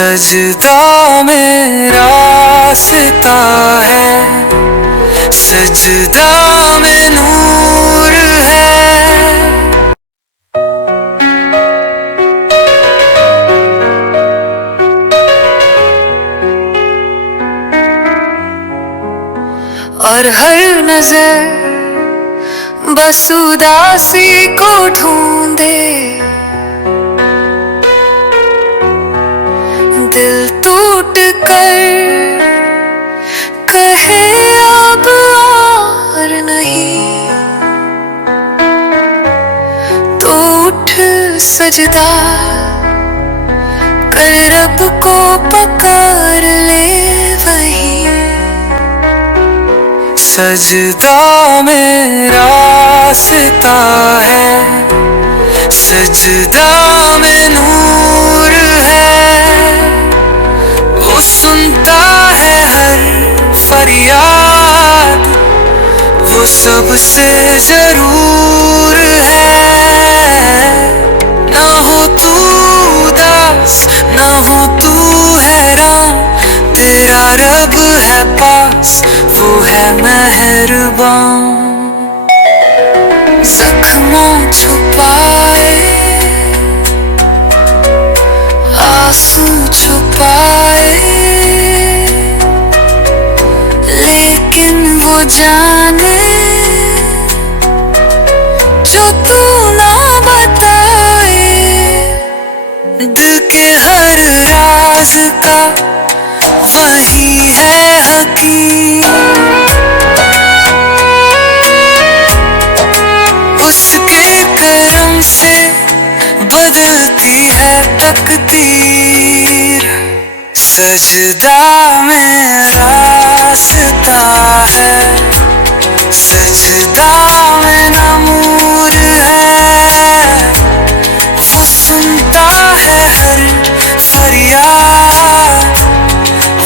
सजदा मेरा रास्ता है, सजदा में नूर है। और हर नजर बस उदासी को ढूंढे, दिल टूट कर कहे अब और नहीं, तो उठ सजदा कर रब को पकड़ ले वहीं। सजदा मेरा रास्ता है, सजदा में नूर है। वो सुनता है हर फरियाद, वो सबसे जरूर है। ना हो तू उदास, ना हो तू हैरान, तेरा रब है पास, वो है मेहरबान। जख्मों छुपाए, आंसू छुपाए, लेकिन वो जाने जो तू ना बताए। दिल के हर राज का वही है हकीम, उसके करम से बदलती है तकदीर। सजदा मेरा रास्ता है, सजदा में नूर है। वो सुनता है हर फरियाद,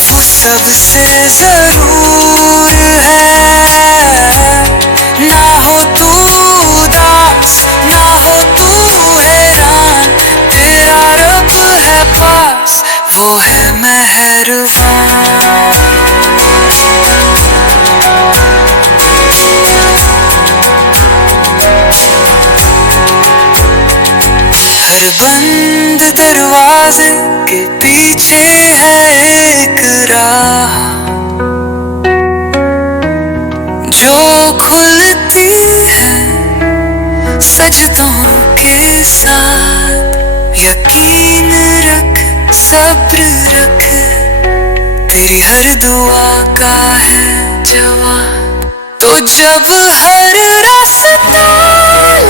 वो सबसे जरूर है। ना हो तू उदास, ना हो तू हैरान, तेरा रब है पास, वो है मेहरबान। हर बंद दरवाजे के पीछे है एक राह, जो खुलती है सजदों के साथ। यकीन रख, सब्र रख, तेरी हर दुआ का है जवाब। तो जब हर रास्ता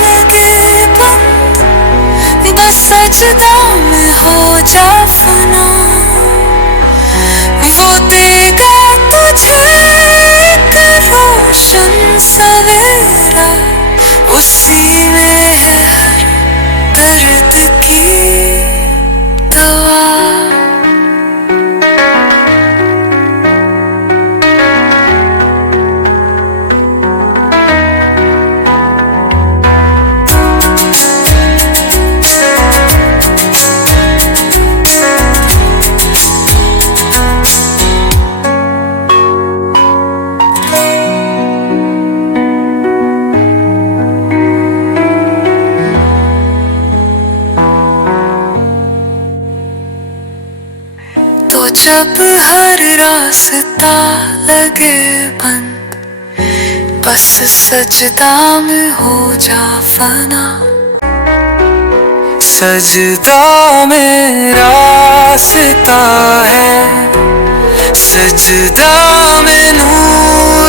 लगे बंद, बस सजदा में हो जा फना। वो देगा तुझे एक रोशन सवेरा, उसी में है हर दर्द की दवा। तो जब हर रास्ता लगे बंद, बस सजदा में हो जा फना। सजदा मेरा रास्ता है, सजदा में नूर